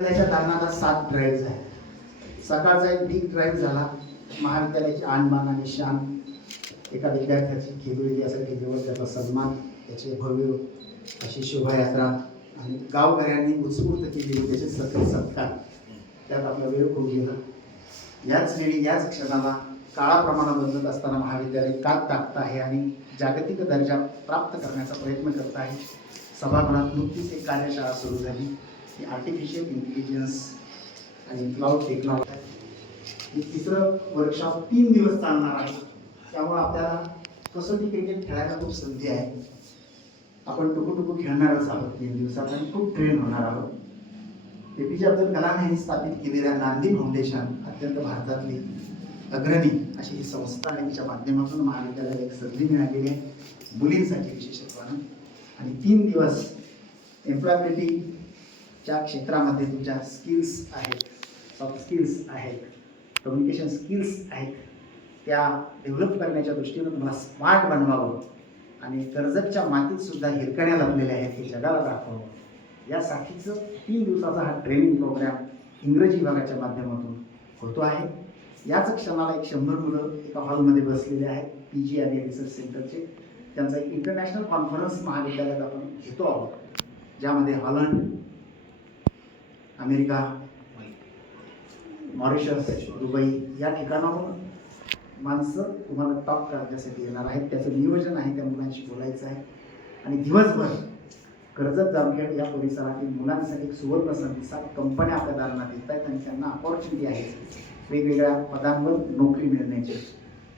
त्याच्या दालनाला 7 ड्राईव्ह आहे. सकाळचा एक बिग ड्राईव्ह झाला. महाविद्यालयाची आणबाण आणि शान, एका विद्यार्थ्याची खेळी यासाठी दिवस, त्याचा सन्मान, त्याचे भव्य अशी शोभायात्रा आणि गावकऱ्यांनी उत्स्फूर्त केलेली त्याचे सत्कार, त्यात आपला वेळ खूप गेला. याच वेळी याच क्षणाला काळाप्रमाणे बदलत असताना महाविद्यालय कात टाकत आहे आणि जागतिक दर्जा प्राप्त करण्याचा प्रयत्न करत आहे. सभागृहात नुकतीच एक कार्यशाळा सुरू झाली की आर्टिफिशियल इंटेलिजन्स आणि क्लाउड टेक्नॉलॉजी. हे तिसरं वर्कशॉप 3 दिवस चालणार आहे. त्यामुळे आपल्याला कसोटी क्रिकेट खेळायला खूप संधी आहे. आपण टुकू खेळणारच आहोत 3 दिवसात आणि खूप ट्रेन होणार आहोत. APJ अब्दुल कलाम यांनी स्थापित केलेल्या नांदी फाउंडेशन अत्यंत भारतातली अग्रणी अशी ही संस्था आहे. तिच्या माध्यमातून महाविद्यालयाला एक संधी मिळालेली आहे मुलींसाठी विशेषत्वानं. आणि 3 दिवस एम्प्लॉयबिलिटीच्या क्षेत्रामध्ये तुमच्या स्किल्स आहेत, सॉफ्ट स्किल्स आहेत, कम्युनिकेशन स्किल्स आहेत, त्या डेव्हलप करण्याच्या दृष्टीनं तुम्हाला स्मार्ट बनवावं आणि कर्जतच्या मातीत सुद्धा हिरकण्या लावलेल्या आहेत हे जगाला दाखवावं. यासाठीचं 3 दिवसाचा हा ट्रेनिंग प्रोग्राम इंग्रजी विभागाच्या माध्यमातून होतो आहे. याच क्षणाला 100 मुलं एका हॉलमध्ये बसलेले आहेत PG आणि रिसर्च सेंटरचे. त्यांचा एक इंटरनॅशनल कॉन्फरन्स महाविद्यालयात आपण घेतो आहोत, ज्यामध्ये हॉलंड, अमेरिका, मॉरिशस, दुबई या ठिकाणाहून माणसं तुम्हाला टॉप करण्यासाठी येणार आहेत. त्याचं नियोजन आहे, त्या मुलांशी बोलायचं आहे. आणि दिवसभर कर्जत जामखेड या परिसरातील मुलांसाठी एक सुवर्ण संधी, 7 कंपन्या आपल्या दालनात येत आहेत आणि त्यांना अपॉर्च्युनिटी आहे वेगवेगळ्या पदांवर नोकरी मिळण्याची.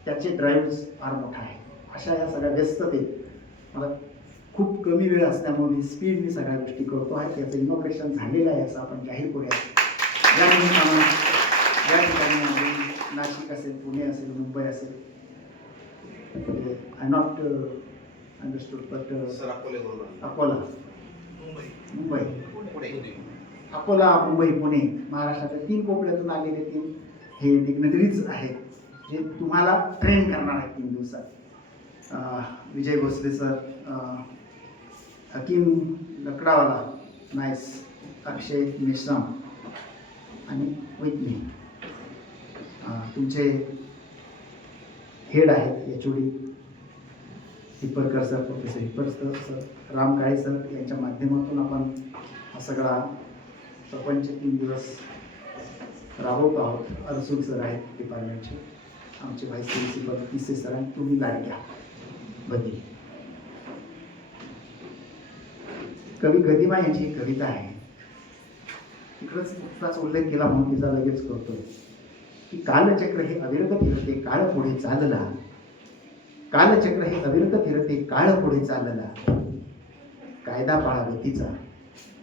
त्याचे ड्राईव्ह फार मोठा आहे. अशा या सगळ्या व्यस्ततेत मला खूप कमी वेळ असल्यामुळे स्पीडनी सगळ्या गोष्टी करतो आहे. त्याचं इनॉग्रेशन झालेलं आहे असं आपण जाहीर करूया. या ठिकाणी नाशिक असेल, पुणे असेल, मुंबई असेल, I not understood but Akola, Mumbai, Akola, Mumbai, Pune, महाराष्ट्राच्या 3 कोपऱ्यातून आलेले 3 हे डिग्नटरीज आहेत जे तुम्हाला ट्रेन करणार आहेत 3 दिवसात. विजय भोसले सर, हकीम लकडावाला, नाईस, अक्षय मेश्राम आणि वैतनी. तुमचे हेड आहेत HOD Hipparkar sir, professor Hipparkar sir, Ram Kale sir यांच्या माध्यमातून आपण हा सगळा प्रपंच 3 दिवस राबवत आहोत. अर्सुल सर आहेत डिपार्टमेंटचे, आमचे व्हाईस प्रिन्सिपल पिसे सर आणि तुम्ही लाडक्या बदली. कवी गदिमा यांची एक कविता आहे, तिकडंच नुकताच उल्लेख केला म्हणून तिचा लगेच करतोय की कालचक्र हे अविरत फिरते काळ पुढे चालला, कालचक्र हे अविरत फिरते काळ पुढे चालला, कायदा पाळा गतीचा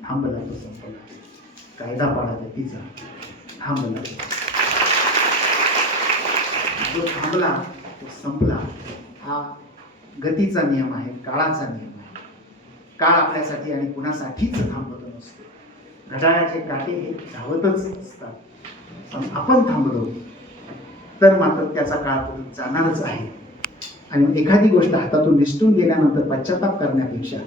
थांबला तो संपला, कायदा पाळा गतीचा थांबला जो थांबला तो संपला. हा गतीचा नियम आहे, काळाचा नियम आहे. काळ आपल्यासाठी आणि कुणासाठीच थांबत नसतो. घड्याळाचे काटे हे धावतच असतात, पण आपण थांबलो तर मात्र त्याचा काळ पुढे जाणारच आहे. आणि एखादी गोष्ट हातातून निसटून गेल्यानंतर पश्चाताप करण्यापेक्षा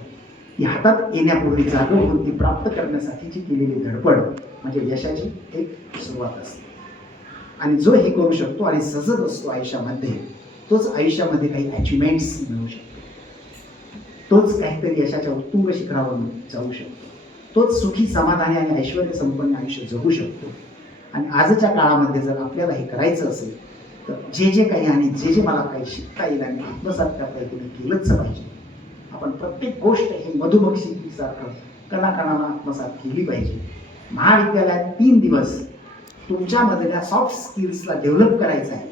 ती हातात येण्यापूर्वी जागा होऊन ती प्राप्त करण्यासाठीची केलेली धडपड म्हणजे यशाची एक सुरुवात असते. आणि जो हे करू शकतो आणि सजत असतो आयुष्यामध्ये, तोच आयुष्यामध्ये काही अचिव्हमेंट्स मिळवू शकतो, तोच काहीतरी यशाच्या उत्तुंग शिखरावर जाऊ शकतो, तोच सुखी, समाधानी आणि ऐश्वर्य संपन्न आयुष्य जगू शकतो. आणि आजच्या काळामध्ये जर आपल्याला हे करायचं असेल तर जे काही आणि जे मला काही शिकता येईल आणि आत्मसात करता येईल तुम्ही केलंच पाहिजे. आपण प्रत्येक गोष्ट हे मधुमक्षीसारखं कणाकणानं आत्मसात केली पाहिजे. महाविद्यालयात 3 दिवस तुमच्यामधल्या सॉफ्ट स्किल्सला डेव्हलप करायचं आहे.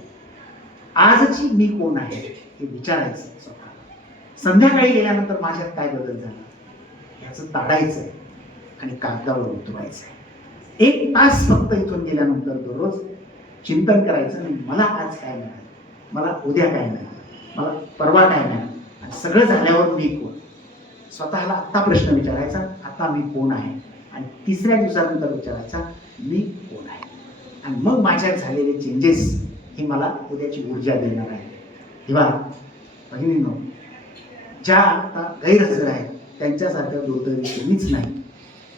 आजची मी कोण आहे हे विचारायचं स्वतः. संध्याकाळी गेल्यानंतर माझ्यात काय बदल झाला याचं ताडायचं आहे आणि कागदावर उतरवायचं आहे. 1 तास फक्त इथून गेल्यानंतर दररोज चिंतन करायचं नाही, मला आज काय मिळालं, मला उद्या काय मिळालं, मला परवा काय मिळालं, आणि सगळं झाल्यावर मी कोण. स्वतःला आत्ता प्रश्न विचारायचा, आता मी कोण आहे, आणि 3ऱ्या दिवसानंतर विचारायचा मी कोण आहे. आणि मग माझ्यात झालेले चेंजेस हे मला उद्याची ऊर्जा देणार आहे. तेव्हा बहिणींनो, ज्या आता गैरहजर आहेत त्यांच्यासारख्या दुर्दैवी कोणीच नाही,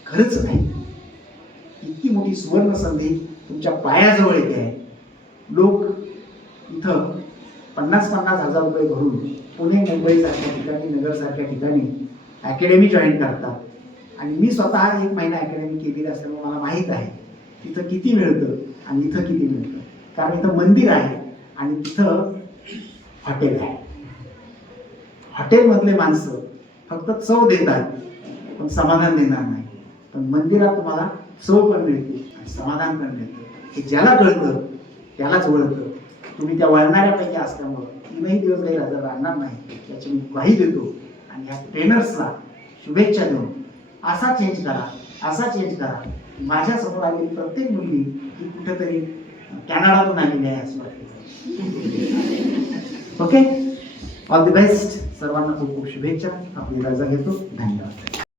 खरंच नाही. इतकी मोठी सुवर्ण संधी तुमच्या पायाजवळ येते आहे. लोक इथं 50-50 हजार रुपये भरून पुणे मुंबई सारख्या ठिकाणी, नगर सारख्या ठिकाणी अकॅडमी जॉईन करतात. आणि मी स्वतः 1 महिना अकॅडमी केलेली असल्यामुळे मला माहीत आहे तिथं किती मिळतं आणि इथं किती मिळतं. कारण इथं मंदिर आहे आणि तिथं हॉटेल आहे. हॉटेलमधले माणसं फक्त चव देतात पण समाधान देणार नाही. पण मंदिरात तुम्हाला चव पण मिळते आणि समाधान पण मिळतं. हे ज्याला कळतं त्यालाच वळतं. तुम्ही त्या वळणाऱ्यापैकी असल्यामुळं 3 दिवस गैरहजर राहणार नाही याची मी ग्वाही देतो. आणि ह्या ट्रेनर्सला शुभेच्छा देऊन असा चेंज करा, असा चेंज करा. माझ्या समोर आलेली प्रत्येक मुलगी ही कुठेतरी कॅनडातून आलेली आहे असं वाटतं. Okay, all the best. सर्वांना खूप खूप शुभेच्छा. आपली रजा घेतो. धन्यवाद.